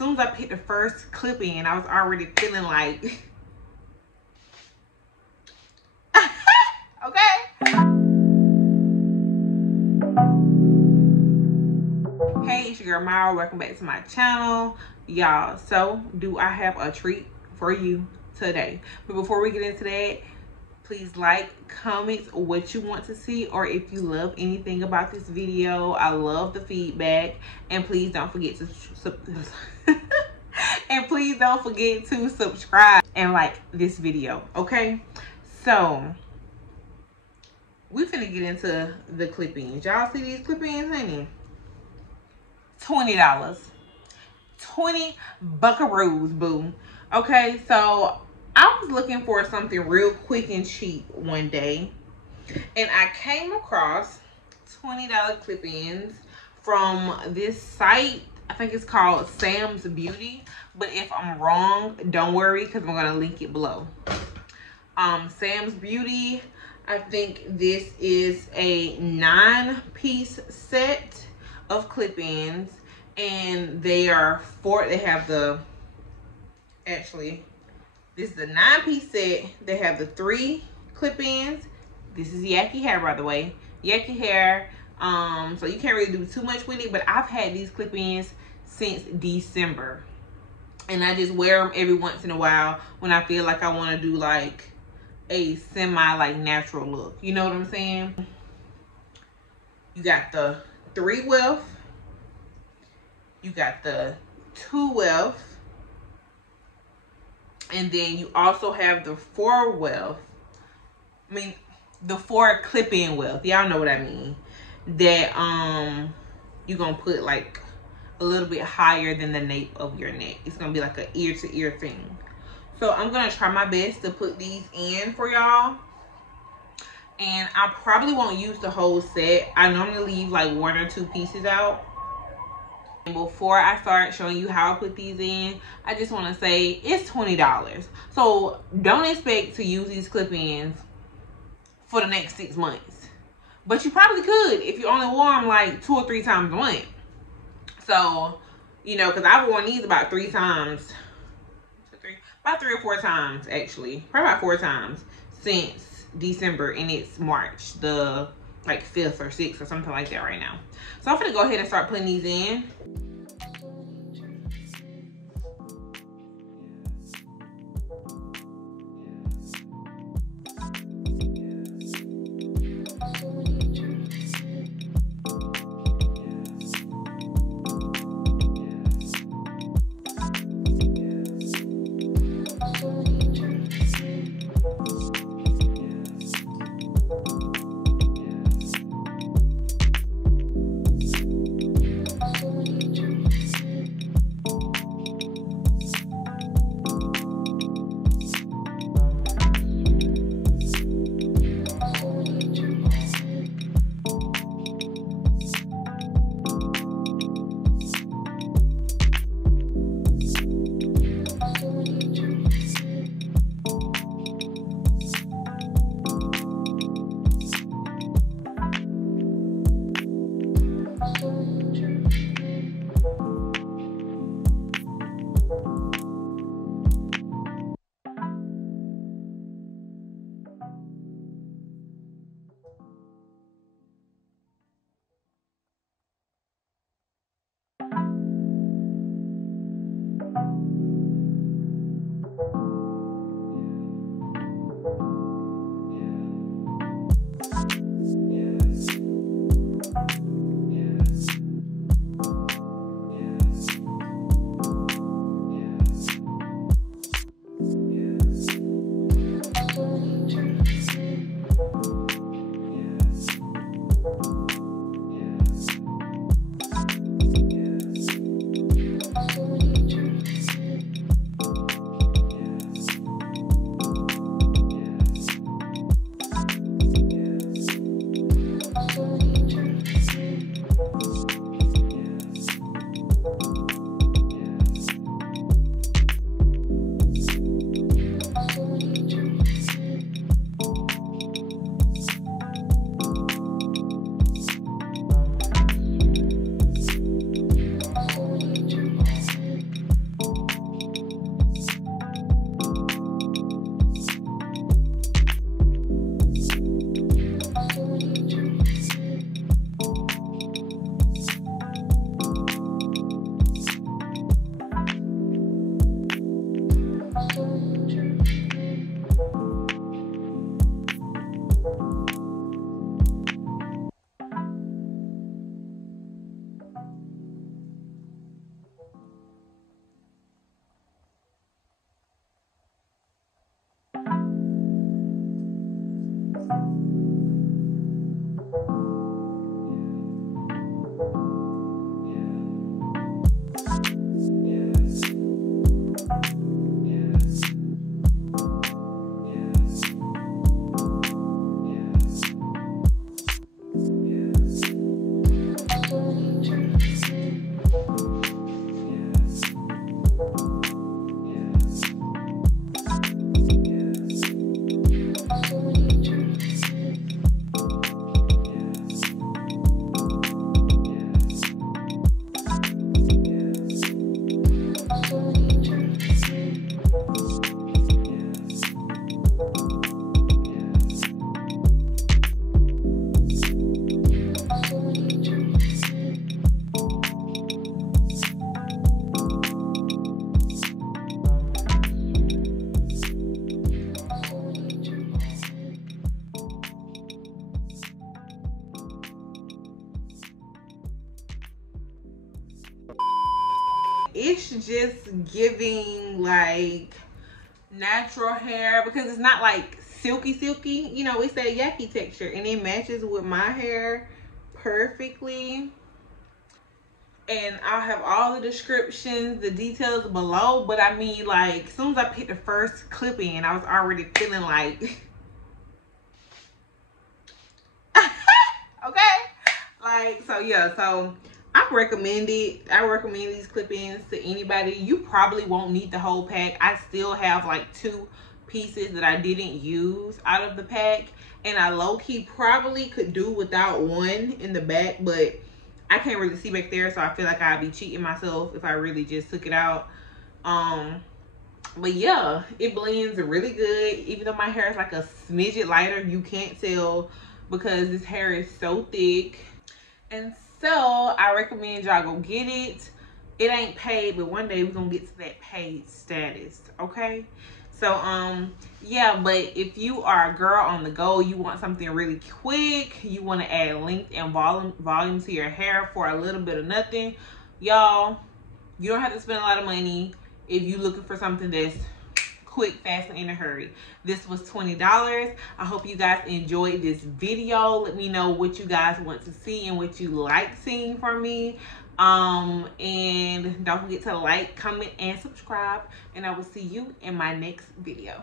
soon as I picked the first clip in, I was already feeling like, okay. Hey, it's your girl Myra. Welcome back to my channel, y'all. So, do I have a treat for you today? But before we get into that, please like, comment what you want to see, or if you love anything about this video. I love the feedback, and please don't forget to subscribe and like this video. Okay, so we finna get into the clip-ins. Y'all see these clip-ins, honey? $20, 20 buckaroos, boo. Okay, so I was looking for something real quick and cheap one day, and I came across $20 clip-ins from this site. I think it's called Sam's Beauty, but if I'm wrong, don't worry, because I'm gonna link it below. Sam's Beauty, I think this is a 9-piece set of clip-ins, and they have the, actually, this is a 9-piece set. They have the 3 clip-ins. This is Yaki hair, by the way. Yaki hair. So you can't really do too much with it, but I've had these clip-ins since December, and I just wear them every once in a while when I feel like I want to do like a semi like natural look. You know what I'm saying? You got the 3 weft. You got the 2 weft. And then you also have the 4 weft. I mean, the 4 clip-in weft. Y'all know what I mean. That you're gonna put like a little bit higher than the nape of your neck. It's gonna be like an ear-to-ear thing. So I'm gonna try my best to put these in for y'all. And I probably won't use the whole set. I normally leave like 1 or 2 pieces out. And before I start showing you how I put these in, I just want to say it's $20. So don't expect to use these clip-ins for the next 6 months. But you probably could if you only wore them like 2 or 3 times a month. So, you know, because I've worn these about 3 times. About 3 or 4 times, actually. Probably about 4 times since December, and it's March the like 5th or 6th or something like that right now. So I'm gonna go ahead and start putting these in. is just giving like natural hair, because it's not like silky, you know, it's that yucky texture, and it matches with my hair perfectly. And I'll have all the descriptions, the details below. But I mean, like, as soon as I put the first clip in, I was already feeling like okay, like, so yeah, so I recommend it. I recommend these clip-ins to anybody. You probably won't need the whole pack. I still have like 2 pieces that I didn't use out of the pack, and I low-key probably could do without one in the back, but I can't really see back there, so I feel like I'd be cheating myself if I really just took it out. But yeah, it blends really good. Even though my hair is like a smidget lighter, you can't tell because this hair is so thick. And so I recommend y'all go get it. It ain't paid, but one day we're gonna get to that paid status, okay? So yeah, but if you are a girl on the go, you want something really quick, you want to add length and volume to your hair for a little bit of nothing, y'all, you don't have to spend a lot of money if you're looking for something that's quick, fast, and in a hurry. This was $20. I hope you guys enjoyed this video. Let me know what you guys want to see and what you like seeing from me. And don't forget to like, comment, and subscribe. And I will see you in my next video.